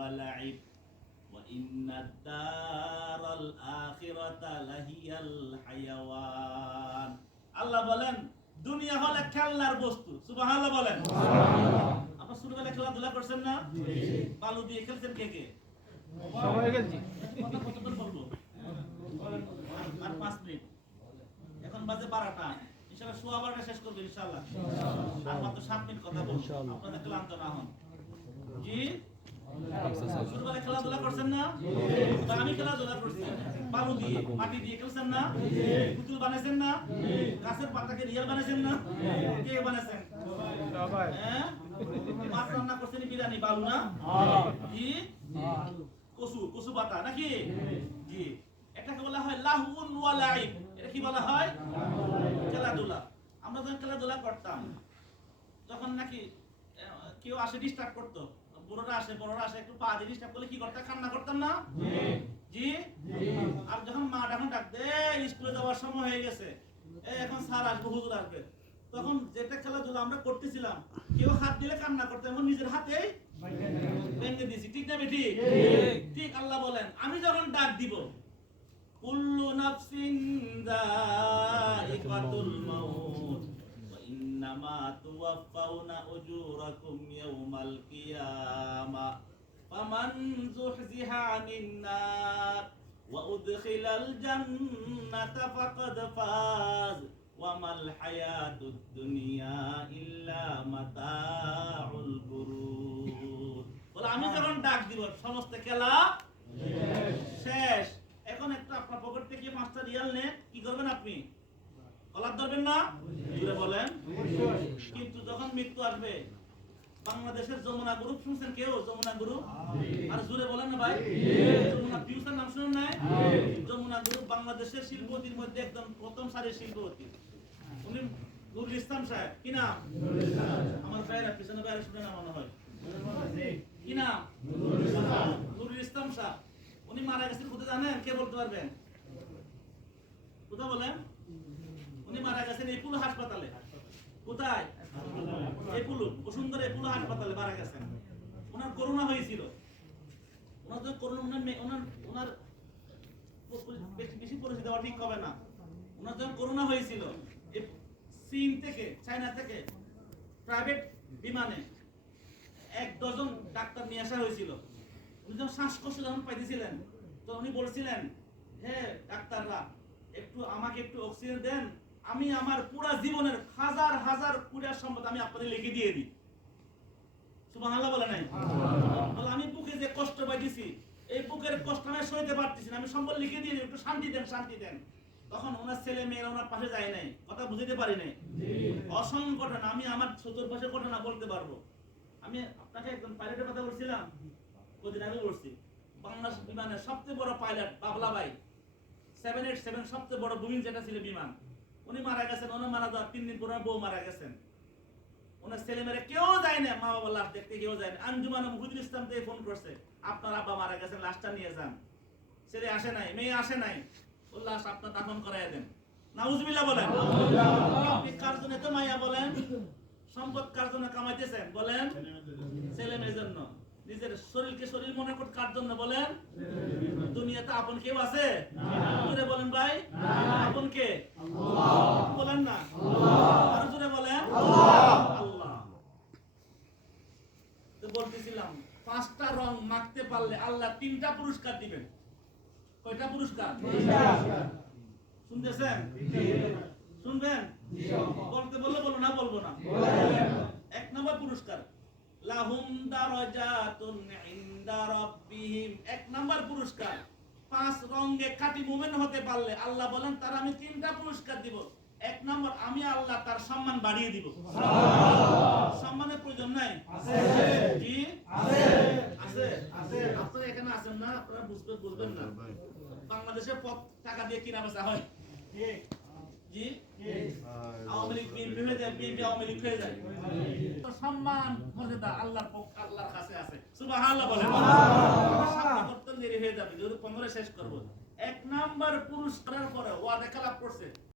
ওয়া লাইব ওয়া ইন্নাদ-দারাল আখিরাতা লাহিয়াল হায়াওয়ান। আল্লাহ বলেন দুনিয়া হলো খেলনার বস্তু। সুবহানাল্লাহ বলেন। আপনারা ছোটবেলায় খেলাধুলা করছেন না? বালু দিয়ে খেলছেন কে কে? সবাই খেলছি। কতক্ষণ বলবো? আর 5 মিনিট। এখন বাজে 12টা। ইনশাআল্লাহ সোয়া 12টা শেষ করব ইনশাআল্লাহ। আর মাত্র 7 মিনিট কথা বলবো। আপনারা ক্লান্ত না হন। জি? ছোটবেলায় খেলাধুলা করছেন না? আমি খেলাধুলা করছি। বালু দিয়ে, মাটি দিয়ে খেলছেন না? পুতুল বানাইছেন না? গাছের পাতাকে রিয়েল বানাইছেন না? কে বানাইছেন? সবাই। হ্যাঁ? মাছ রান্না করছেন বিরিয়ানি বালু না? জি? কচু পাতা নাকি? জি। এটাকে বলা হয় লাহউন ওয়া লাইব। এটা কি বলা হয়? খেলাধুলা। আমরা যখন খেলাধুলা করতাম তখন নাকি কেউ আসে ডিস্টার্ব করতো, বড়রা আসে একটু পা দিয়ে ডিস্টার্ব করলে কি করতাম? কান্না করতাম না? জি। আর যখন মা এখন ডাক দে স্কুলে যাওয়ার সময় হয়ে গেছে, এখন স্যার আসবে, হুজুর আসবে, তখন যেটা খেলাধুলা আমরা করতেছিলাম, কেউ হাত দিলে কান্না করতাম, এখন নিজের হাতেই ভেঙে দিয়েছি। ঠিক না বেটি? ঠিক। আল্লাহ বলেন আমি যখন ডাক দিব কুল্লু নাফসিন যায়িকাতুল মাউত ওয়া ইন্নামা তুওয়াফাউনা উজুরাকুম ইয়াওমাল কিয়ামাহ ফামান যুহজিহা আনিন নার ওয়া উদখিলাল জান্নাতা ফাকাদ ফাজ ওয়া মাল হায়াতুদ দুনিয়া ইল্লা মাতাউল গুরুর। বলে আমি যখন ডাক দিব সমস্ত খেলা শেষ। এখন একটা আপনার পকেট থেকে 5টা রিয়াল নেন, কি করবেন আপনি? কলার ধরবেন না? জুড়ে বলেন। কিন্তু যখন মৃত্যু আসবে, বাংলাদেশের যমুনা গ্রুপ শুনছেন কেউ? যমুনা গ্রুপ? আর জুড়ে বলেন না ভাই। যমুনা ফিউচার নাম শুনেন নাই? যমুনা গ্রুপ বাংলাদেশের শিল্পপতির মধ্যে একদম প্রথম সারির শিল্পপতি। উনি নুরুল ইসলাম সাহেব। কি নাম? আমার ভাইয়েরা পিছনে বাইরে শুনে না মনে হয়। কি নাম? নুরুল ইসলাম সাহেব। উনি মারা গেছেন কোথায় জানেন? কে বলতে পারবেন? কোথায় বলেন? উনি মারা গেছেন এপুলো হাসপাতালে। কোথায়? এপুলো, বসুন্ধরা এপুলো হাসপাতালে মারা গেছেন। ওনার করোনা হয়েছিল। ওনার যে করোনা ওনার বেশি পরিচিত দেওয়া ঠিক হবে না। ওনার যখন করোনা হয়েছিল, চীন থেকে, চায়না থেকে প্রাইভেট বিমানে 1 ডজন ডাক্তার নিয়ে আসা হয়েছিল। উনি যখন শ্বাসকষ্ট যখন পাইতেছিলেন, তো উনি বলছিলেন, হে ডাক্তাররা আমাকে একটু অক্সিজেন দেন, আমি আমার পুরা জীবনের হাজার হাজার কুড়িয়ার সম্পদ আমি আপনাদের লিখে দিয়ে দিই। সুবহানাল্লাহ বলে নাই? বলে আমি বুকে যে কষ্ট পাইতেছি, এই বুকের কষ্ট আমি সইতে পারতেছি না, আমি সম্পদ লিখে দিয়ে দিই, একটু শান্তি দেন। তখন ওনার ছেলে মেয়েরা ওনার পাশে যায় নাই, কথা বুঝতে পারি নাই। অসংখ্য ঘটনা আমি আমার চতুর্পাশে ঘটনা বলতে পারবো। আমি আপনাকে একদম পাইলটের কথা বলছিলাম, কদিন আগে বলছি, বাংলাদেশ বিমানের সবচেয়ে বড় পাইলট বাবলা ভাই, 787 সবচেয়ে বড় বুইং যেটা ছিল বিমান, উনি মারা গেছেন। ওনার মারা যাওয়ার 3 দিন পর বউ মারা গেছেন। ওনার ছেলে মেয়েরা কেউ যায় না, মা বাবা লাশ দেখতে কেউ যায় না। আঞ্জুমান মুহিদুল ইসলাম থেকে ফোন করছে, আপনার আব্বা মারা গেছেন, লাশটা নিয়ে যান। ছেলে আসে নাই, মেয়ে আসে নাই, ও লাশ আপনার দাফন করাই দেন। নাউজুবিল্লাহ বলেন। আপনি কার জন্য এত মায়া বলেন? সম্পদ কার জন্য কামাইতেছেন বলেন? ছেলে মেয়ের জন্য। নিজের শরীরকে শরীর মনে করতে কার জন্য বলেন? দুনিয়াতে আপন কেউ আছে? জোরে বলেন ভাই। আপন কে? বলেন না। আরো জোরে বলেন। আল্লাহ। তো বলতেছিলাম 5টা রং মাখতে পারলে আল্লাহ 3টা পুরস্কার দিবেন। কয়টা পুরস্কার? শুনতেছেন? শুনবেন? বলতে বললে বলো না, বলবো না। 1 নম্বর পুরস্কার লাহুম দারাজাতুন ইনদা রাব্বিহিম। 1 নম্বর পুরস্কার 5 রঙে খাঁটি মুমিন হতে পারলে আল্লাহ বলেন তার আমি 3টা পুরস্কার দিব। 1 নম্বর আমি আল্লাহ তার সম্মান বাড়িয়ে দিব। সম্মানের প্রয়োজন নাই? আছে। জি আছে। আপনারা এখানে আছেন না, আপনারা বুঝবেন না। বাংলাদেশে টাকা দিয়ে কিনা বেচা হয়। ঠিক। জি আওয়ামী লীগ বিএনপি হয়ে যায়, বিএনপি আওয়ামী লীগ হয়ে যায়। তো সম্মান মর্যাদা আল্লাহর কাছে আছে। সুবহানাল্লাহ বলেন। সামনে করতে দেরি হয়ে যাবে, যদি 15 শেষ করব। 1 নাম্বার পুরস্কারের পরে ওয়াদা খেলাপ করছে।